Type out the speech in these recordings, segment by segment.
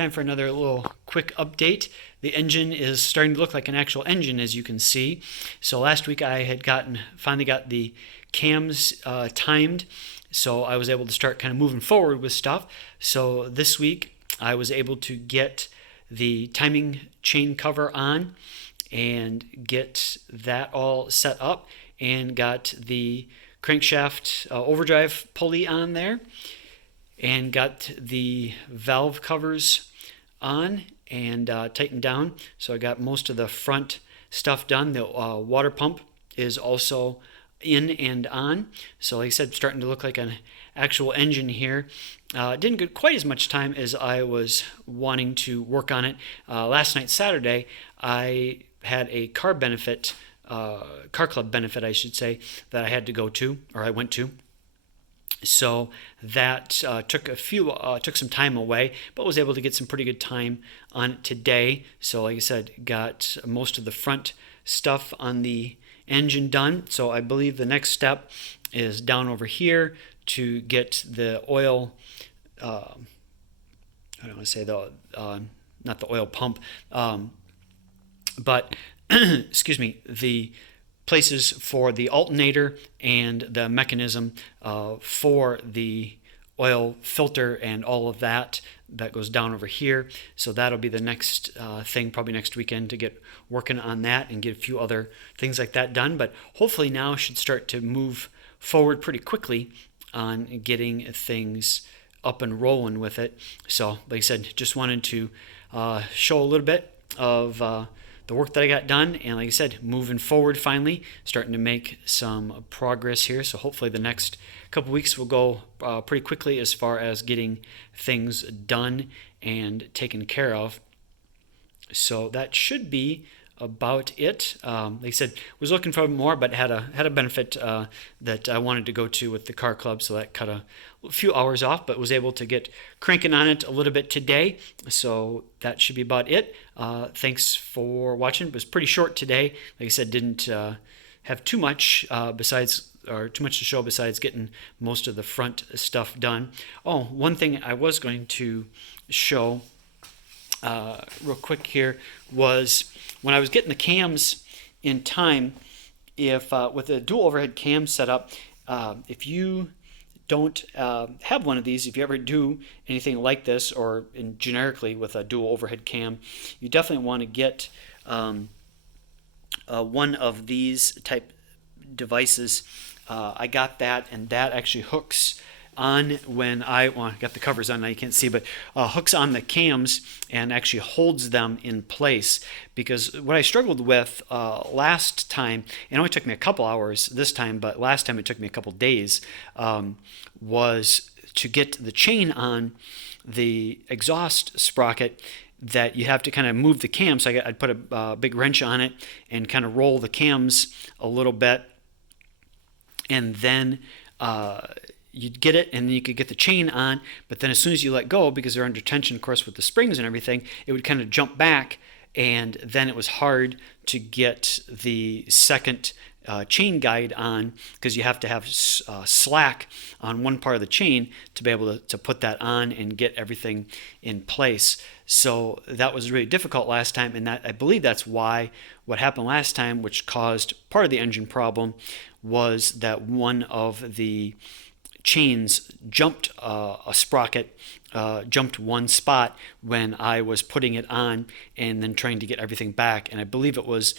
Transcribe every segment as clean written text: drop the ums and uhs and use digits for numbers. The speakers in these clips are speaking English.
Time for another little quick update. The engine is starting to look like an actual engine, as you can see. So last week I had finally got the cams timed, so I was able to start kind of moving forward with stuff. So this week I was able to get the timing chain cover on and get that all set up, and got the crankshaft overdrive pulley on there, and got the valve covers on and tightened down. So I got most of the front stuff done. The water pump is also in and on. So like I said, starting to look like an actual engine here. Didn't get quite as much time as I was wanting to work on it. Last night, Saturday, I had a car club benefit, I should say, that I had to go to, or I went to. So that took some time away, but was able to get some pretty good time on it today. So like I said, got most of the front stuff on the engine done. So I believe the next step is down over here to get the oil. I don't want to say not the oil pump, but excuse me, the places for the alternator and the mechanism for the oil filter and all of that goes down over here. So that'll be the next thing, probably next weekend, to get working on that and get a few other things like that done. But hopefully now should start to move forward pretty quickly on getting things up and rolling with it. So like I said, just wanted to show a little bit of the work that I got done, and like I said, moving forward finally, starting to make some progress here. So hopefully the next couple weeks will go pretty quickly as far as getting things done and taken care of. So that should be about it. Like I said, was looking for more, but had a benefit that I wanted to go to with the car club, so that cut a few hours off, but was able to get cranking on it a little bit today. So that should be about it. Thanks for watching. It was pretty short today. Like I said, didn't have too much too much to show besides getting most of the front stuff done. Oh, one thing I was going to show real quick here was when I was getting the cams in time. If with a dual overhead cam setup, if you don't have one of these, if you ever do anything like this, or generically with a dual overhead cam, you definitely want to get one of these type devices. I got that, and that actually hooks on when I got the covers on now, you can't see, but hooks on the cams and actually holds them in place. Because what I struggled with last time, it only took me a couple hours this time, but last time it took me a couple days, was to get the chain on the exhaust sprocket, that you have to kind of move the cam. So I'd put a big wrench on it and kind of roll the cams a little bit, and then you'd get it, and then you could get the chain on. But then as soon as you let go, because they're under tension, of course, with the springs and everything, it would kind of jump back, and then it was hard to get the second chain guide on, because you have to have slack on one part of the chain to be able to put that on and get everything in place. So that was really difficult last time, and that, I believe that's why what happened last time, which caused part of the engine problem, was that one of the chains jumped a sprocket, jumped one spot when I was putting it on and then trying to get everything back. And I believe it was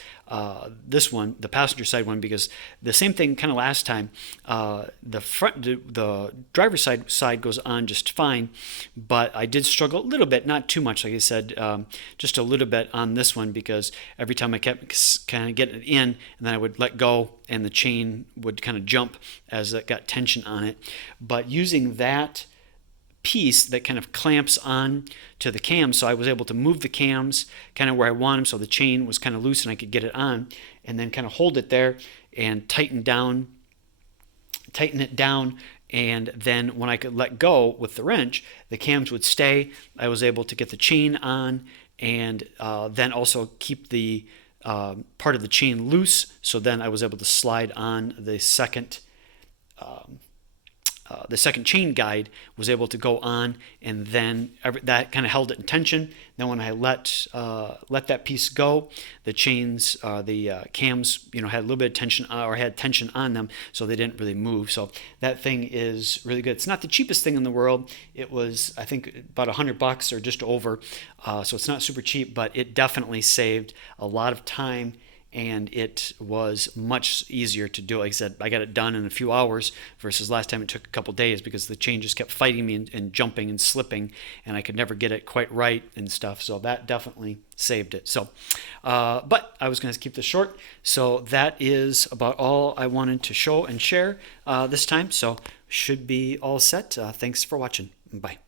this one, the passenger side one, because the same thing kind of last time. The driver's side goes on just fine, but I did struggle a little bit, not too much, like I said, just a little bit on this one, because every time I kept kind of getting it in, and then I would let go, and the chain would kind of jump as it got tension on it. But using that piece that kind of clamps on to the cams, so I was able to move the cams kind of where I want them, so the chain was kind of loose and I could get it on, and then kind of hold it there and tighten it down, and then when I could let go with the wrench, the cams would stay. I was able to get the chain on, and then also keep the part of the chain loose, so then I was able to slide on the second the second chain guide was able to go on, and then that kind of held it in tension. Then when I let that piece go, the chains, the cams, had a little bit of tension, or had tension on them, so they didn't really move. So that thing is really good. It's not the cheapest thing in the world. It was, I think, about $100 or just over. So it's not super cheap, but it definitely saved a lot of time, and it was much easier to do. Like I said, I got it done in a few hours versus last time it took a couple days because the chain just kept fighting me and jumping and slipping, and I could never get it quite right and stuff. So that definitely saved it. So, but I was going to keep this short. So that is about all I wanted to show and share this time. So should be all set. Thanks for watching. Bye.